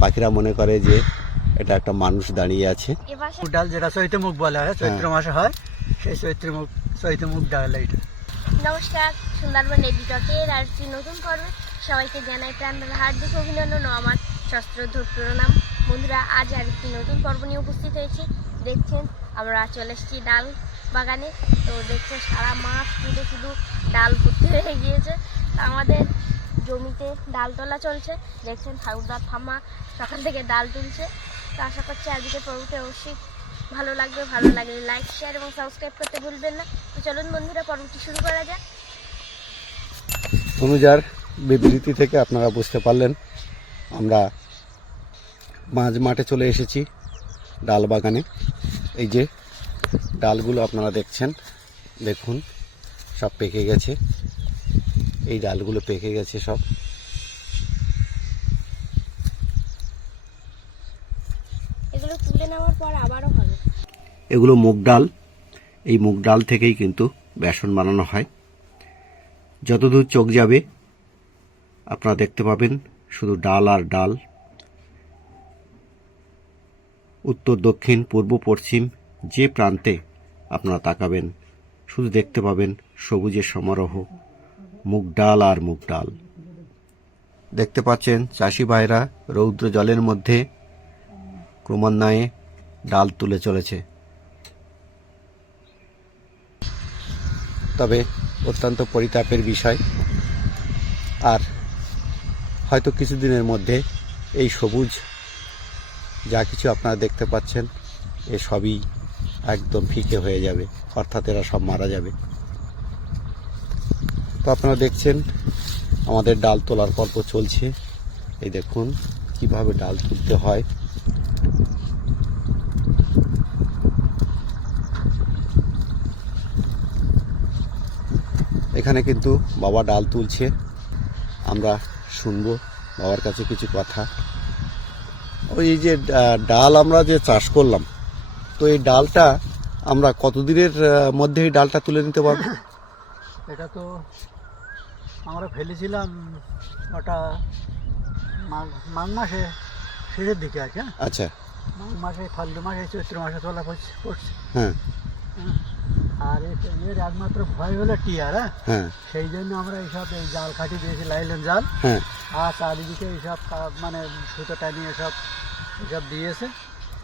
পাখিরা মনে করে যে এটা একটা মানুষ দাঁড়িয়ে আছে। ডাল যেটা চৈত্র মুখ বলা হয় চৈত্র মাসে হয় সেই চৈত্র মুখ চৈত্র মুখ ডাল এইটা। নমস্কার সুন্দরবন এডিটকের আর একটি নতুন পর্বে। সবাইকে জানাই প্রাণ হার্দিক অভিনন্দন ও আমার শস্ত্রধ প্রণাম। বন্ধুরা আজ আর একটি নতুন পর্ব নিয়ে উপস্থিত হয়েছি। দেখছেন আমরা চলে এসেছি ডাল বাগানে। তো দেখছেন সারা মাস জুড়ে শুধু ডাল ভর্তি হয়ে গিয়েছে। আমাদের জমিতে ডাল তোলা চলছে। দেখছেন ঠাকুরদার ঠাম্মা সকাল থেকে ডাল তুলছে। তো আশা করছি আজকে পর্বটি অবশ্যই ভালো লাগবে, ভালো লাগলে লাইক শেয়ার এবং সাবস্ক্রাইব করতে ভুলবেন না। তো চলুন বন্ধুরা, পর্বটি শুরু করা যাক। অনুজার বিবৃতি থেকে আপনারা বুঝতে পারলেন, আমরা মাঝ মাঠে চলে এসেছি ডাল বাগানে। এই যে ডালগুলো আপনারা দেখছেন, দেখুন, সব পেকে গেছে। এই ডালগুলো পেকে গেছে সব। এগুলো তুলে নেওয়ার পর আবারও হবে। এগুলো মুগ ডাল। এই মুগ ডাল থেকেই কিন্তু বেসন বানানো হয়। যতদূর চোখ যাবে আপনারা দেখতে পাবেন শুধু ডাল আর ডাল। উত্তর দক্ষিণ পূর্ব পশ্চিম যে প্রান্তে আপনারা তাকাবেন শুধু দেখতে পাবেন সবুজের সমারোহ। মুগ ডাল আর মুগ ডাল। দেখতে পাচ্ছেন চাষি ভাইরা রৌদ্র জলের মধ্যে ক্রমান্বয়ে ডাল তুলে চলেছে। তবে অত্যন্ত পরিতাপের বিষয়। আর হয়তো কিছুদিনের মধ্যে এই সবুজ যা কিছু আপনারা দেখতে পাচ্ছেন, এ সবই একদম ফিকে হয়ে যাবে, অর্থাৎ এরা সব মারা যাবে। তো আপনারা দেখছেন, আমাদের ডাল তোলার পর্ব চলছে। এই দেখুন, কীভাবে ডাল তুলতে হয়। এখানে কিন্তু বাবা ডাল তুলছে। আমরা শুনব বাবার কাছে কিছু কথা। ওই যে ডাল আমরা যে চাষ করলাম, তো এই ডালটা আমরা কতদিনের মধ্যে এই ডালটা তুলে নিতে পারব? এটা তো আমরা ফেলেছিলাম ওটা মাঘ মাসে শেষের দিকে আছে হ্যাঁ? আচ্ছা। মাঘ মাসে ফাল্গুন মাসে চৈত্র মাসে তোলা পড়ছে পড়ছে। হ্যাঁ। আর এর- এর একমাত্র ভয় হলো টিয়ার হ্যাঁ? হ্যাঁ। সেই জন্য আমরা এইসব এই জাল খাটি দিয়েছি লাইলেন জাল। হ্যাঁ। আর চারিদিকে এইসব মানে সুতো টানিয়ে সব এসব দিয়েছে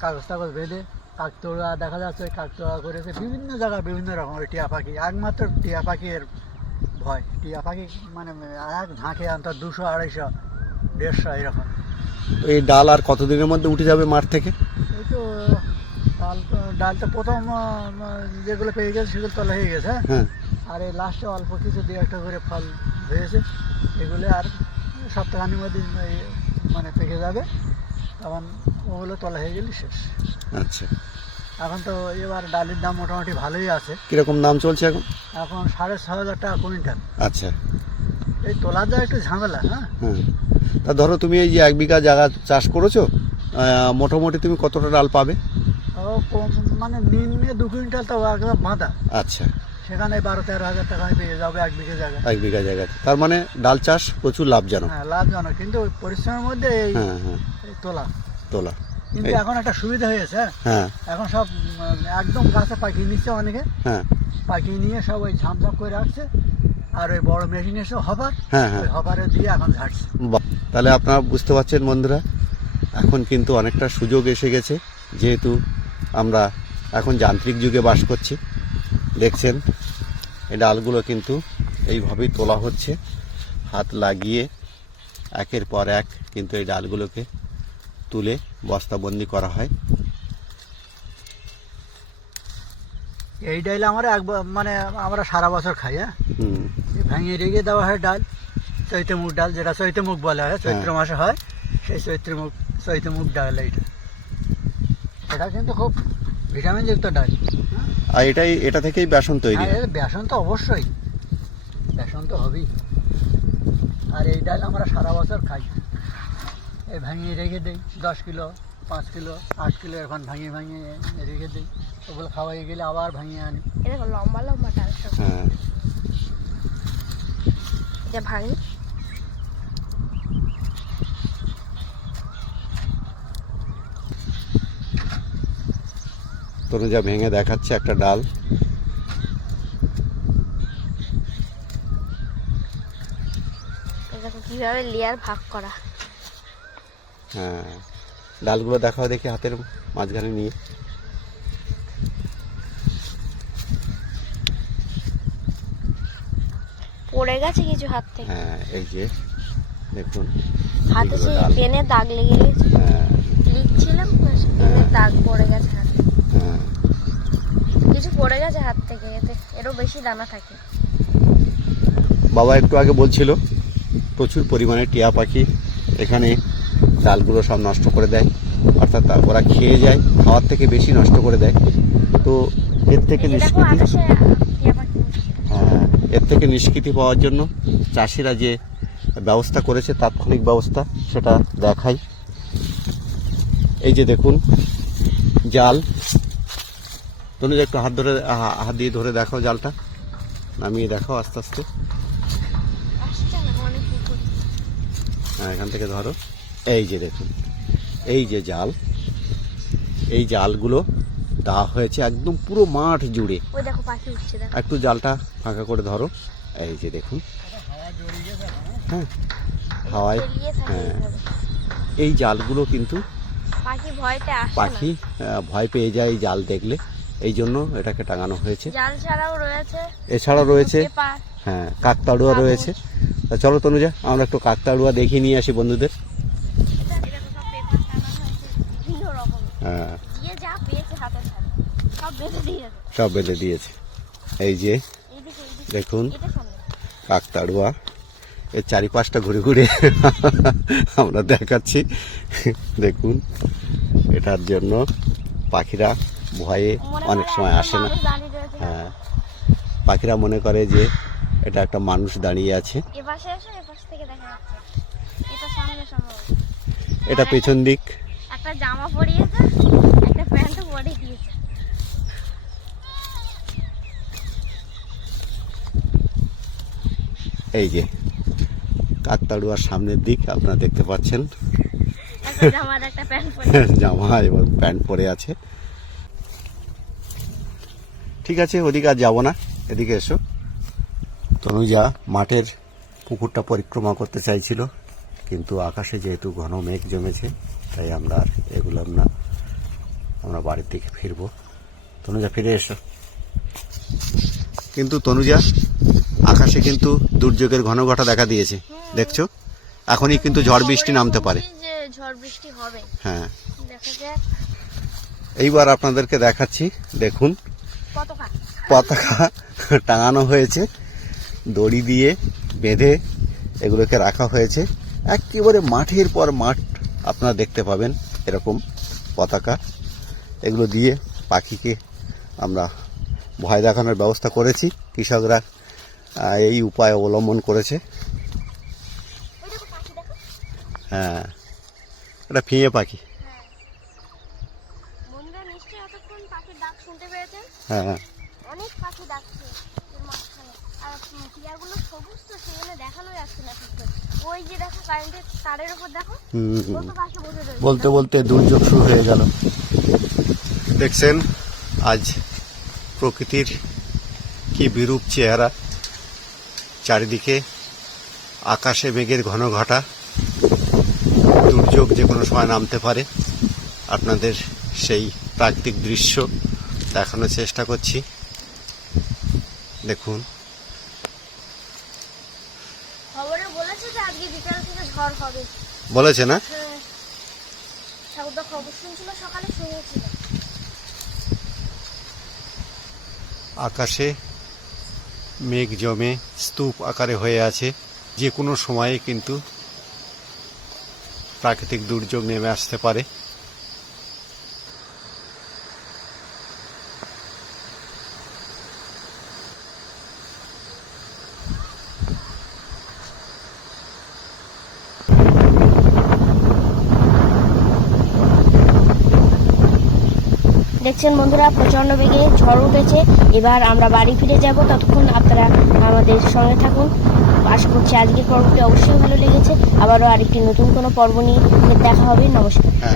কাগজ টাগজ বেঁধে কাকতোড়া দেখা যাচ্ছে কাকতোড়া করেছে বিভিন্ন জায়গায় বিভিন্ন রকমের টিয়া পাখি একমাত্র টিয়া পাখির ভয় টিয়া পাখি মানে এক ঝাঁকে অন্তর দুশো আড়াইশো দেড়শো এরকম। এই ডাল আর কতদিনের মধ্যে উঠে যাবে মাঠ থেকে? এই তো ডাল তো- ডাল তো প্রথম যেগুলো পেয়ে গেছে সেগুলো তোলা হয়ে গেছে। হ্যাঁ। হ্যাঁ আর এই লাস্টে অল্প কিছু দিয়ে একটা করে ফল হয়েছে। এগুলো আর সপ্তাহখানির মধ্যে মানে পেকে যাবে। তখন ওগুলো তোলা হয়ে গেলে শেষ। আচ্ছা। এখন তো এবার ডালের দাম মোটামুটি ভালোই আছে। কীরকম দাম চলছে এখন? এখন সাড়ে ছ হাজার টাকা কুইন্টাল। আচ্ছা। এই তোলার যা একটু ঝামেলা হ্যাঁ? হ্যাঁ। তা ধরো তুমি এই যে এক বিঘা জায়গা চাষ করেছ মোটামুটি তুমি কতটা ডাল পাবে? মানে নিম্নে দু কুইন্টাল তো একদম বাঁধা। আচ্ছা। সেখানে বারো তেরো হাজার টাকায় পেয়ে যাবে এক বিঘে জায়গা এক বিঘা জায়গাতে। তার মানে ডাল চাষ প্রচুর লাভজনক। হ্যাঁ লাভজনক। কিন্তু পরিশ্রমের মধ্যে এই হ্যাঁ হ্যাঁ। এই তোলা। তোলা। কিন্তু এখন একটা সুবিধা হয়েছে। হ্যাঁ। এখন সব একদম গাছে পাকিয়ে নিচ্ছে অনেকে। হ্যাঁ। পাকিয়ে নিয়ে সব ওই ঝামঝাম করে রাখছে আর ওই বড় মেশিন এসে হবার। হ্যাঁ হ্যাঁ। ওই হবারে দিয়ে এখন ঝাড়ছে। তাহলে আপনারা বুঝতে পারছেন বন্ধুরা এখন কিন্তু অনেকটা সুযোগ এসে গেছে। যেহেতু আমরা এখন যান্ত্রিক যুগে বাস করছি দেখছেন এই ডালগুলো কিন্তু এইভাবেই তোলা হচ্ছে। হাত লাগিয়ে একের পর এক কিন্তু এই ডালগুলোকে তুলে বস্তাবন্দি করা হয়। এই ডাল আমরা এক মানে আমরা সারা বছর খাই হ্যাঁ? ভেঙে রেখে দেওয়া হয় ডাল চৈত্র মুগ ডাল যেটা চৈত্র মুগ বলা হয়? চৈত্র মাসে হয় সেই চৈত্র মুগ চৈত্র মুগ ডাল এইটা। এটা কিন্তু খুব ভিটামিন যুক্ত ডাল। আর এটাই এটা থেকেই বেসন তৈরি। আর বেসন তো অবশ্যই বেসন তো হবেই। আর এই ডাল আমরা সারা বছর খাই। এ ভাঙিয়ে রেখে দিই। দশ কিলো পাঁচ কিলো আট কিলো এখন ভাঙিয়ে ভাঙিয়ে রেখে দিই। ওগুলো খাওয়াই গেলে আবার ভাঙিয়ে আনি। লম্বা লম্বা ডাল হ্যাঁ। এটা ভাঙি। তনুজা ভেঙে দেখাচ্ছে একটা ডাল। কীভাবে লেয়ার ভাগ করা। হ্যাঁ। ডালগুলো দেখাও দেখি হাতের মাঝখানে নিয়ে। পড়ে গেছে কিছু হাত থেকে? হ্যাঁ এই যে দেখুন হাতে সেই পেনে দাগ লেগে গেছে? হ্যাঁ। লিখছিলাম পেনে দাগ পড়ে গেছে হাতে। হ্যাঁ। কিছু পড়ে গেছে হাত থেকে এতে এরও বেশি দানা থাকে। বাবা একটু আগে বলছিল প্রচুর পরিমাণে টিয়া পাখি এখানে ডালগুলো সব নষ্ট করে দেয়। অর্থাৎ ওরা খেয়ে যায় খাওয়ার থেকে বেশি নষ্ট করে দেয়। তো এর থেকে নিষ্কৃতি। হ্যাঁ, এর থেকে নিষ্কৃতি পাওয়ার জন্য চাষিরা যে ব্যবস্থা করেছে তাৎক্ষণিক ব্যবস্থা সেটা দেখাই। এই যে দেখুন জাল। তুমি একটু হাত ধরে হাত দিয়ে ধরে দেখাও জালটা। নামিয়ে দেখাও আস্তে আস্তে। হ্যাঁ এখান থেকে ধরো। এই যে দেখুন এই যে জাল এই জালগুলো দেওয়া হয়েছে একদম পুরো মাঠ জুড়ে। একটু জালটা ফাঁকা করে ধরো। এই যে দেখুন হ্যাঁ হাওয়ায় হ্যাঁ। এই জালগুলো কিন্তু পাখি ভয় পেয়ে যায় এই জাল দেখলে। এই জন্য এটাকে টাঙানো হয়েছে। জাল ছাড়াও রয়েছে এছাড়া রয়েছে হ্যাঁ কাকতাড়ুয়া রয়েছে। তা চলো তনুজা আমরা একটু কাকতাড়ুয়া দেখিয়ে নিয়ে আসি বন্ধুদের এটা এরকম সব পেপার টাঙানো হয়েছে বিভিন্ন রকমের হ্যাঁ। সব বেঁধে দিয়েছে। এই যে দেখুন কাকতাড়ুয়া এর চারিপাশটা ঘুরে ঘুরে আমরা দেখাচ্ছি। দেখুন এটার জন্য পাখিরা ভয়ে অনেক সময় আসে না। হ্যাঁ পাখিরা মনে করে যে এটা একটা মানুষ দাঁড়িয়ে আছে। এটা পেছন দিক। একটা জামা পরিয়েছে একটা প্যান্টও পরে দিয়েছে এই যে কাকতাড়ুয়ার সামনের দিক আপনারা দেখতে পাচ্ছেন। জামা এবং প্যান্ট পরে আছে। ঠিক আছে ওদিকে আর যাব না এদিকে এসো। তনুজা মাঠের পুকুরটা পরিক্রমা করতে চাইছিল কিন্তু আকাশে যেহেতু ঘন মেঘ জমেছে তাই আমরা আর এগুলো না আমরা বাড়ির দিকে ফিরবো। তনুজা ফিরে এসো। কিন্তু তনুজা আকাশে কিন্তু দুর্যোগের ঘন ঘটা দেখা দিয়েছে দেখছ? এখনই কিন্তু ঝড় বৃষ্টি নামতে পারে। ঝড় বৃষ্টি হবে। হ্যাঁ। এইবার আপনাদেরকে দেখাচ্ছি দেখুন। পতাকা। পতাকা টাঙানো হয়েছে দড়ি দিয়ে বেঁধে এগুলোকে রাখা হয়েছে। একেবারে মাঠের পর মাঠ আপনারা দেখতে পাবেন এরকম পতাকা। এগুলো দিয়ে পাখিকে আমরা ভয় দেখানোর ব্যবস্থা করেছি। কৃষকরা এই উপায় অবলম্বন করেছে। হ্যাঁ এটা ফিঙে পাখি। হ্যাঁ বন্ধুরা নিশ্চয়ই এতক্ষণ পাখির ডাক শুনতে পেয়েছেন হ্যাঁ অনেক পাখি ডাকছে এর মাঝখানে আর উম, টিয়াগুলো সবুজ তো সেখানে দেখানো যাচ্ছে না ঠিক করে ওই যে দেখো কারেন্টের তারের উপর দেখো হুম, হুম। কত পাখি বসে রয়েছে। বলতে বলতে দুর্যোগ শুরু হয়ে গেল। দেখছেন? আজ প্রকৃতির কি বিরূপ চেহারা। চারিদিকে আকাশে মেঘের ঘন ঘটা। দুর্যোগ যে কোনো সময় নামতে পারে। আপনাদের সেই প্রাকৃতিক দৃশ্য দেখানোর চেষ্টা করছি। দেখুন খবরে বলেছে যে আজকে বিকাল থেকে ঝড় হবে। বলেছে না? হ্যাঁ। ঠাকুরদা খবর শুনছিল সকালে শুনেছিল। আকাশে মেঘ জমে স্তূপ আকারে হয়ে আছে যে কোনো সময়ে কিন্তু প্রাকৃতিক দুর্যোগ নেমে আসতে পারে। দেখছেন বন্ধুরা প্রচণ্ড বেগে ঝড় উঠেছে। এবার আমরা বাড়ি ফিরে যাব। ততক্ষণ আপনারা আমাদের সঙ্গে থাকুন। আশা করছি আজকের পর্বটি অবশ্যই ভালো লেগেছে। আবারও আরেকটি নতুন কোনো পর্ব নিয়ে দেখা হবে। নমস্কার।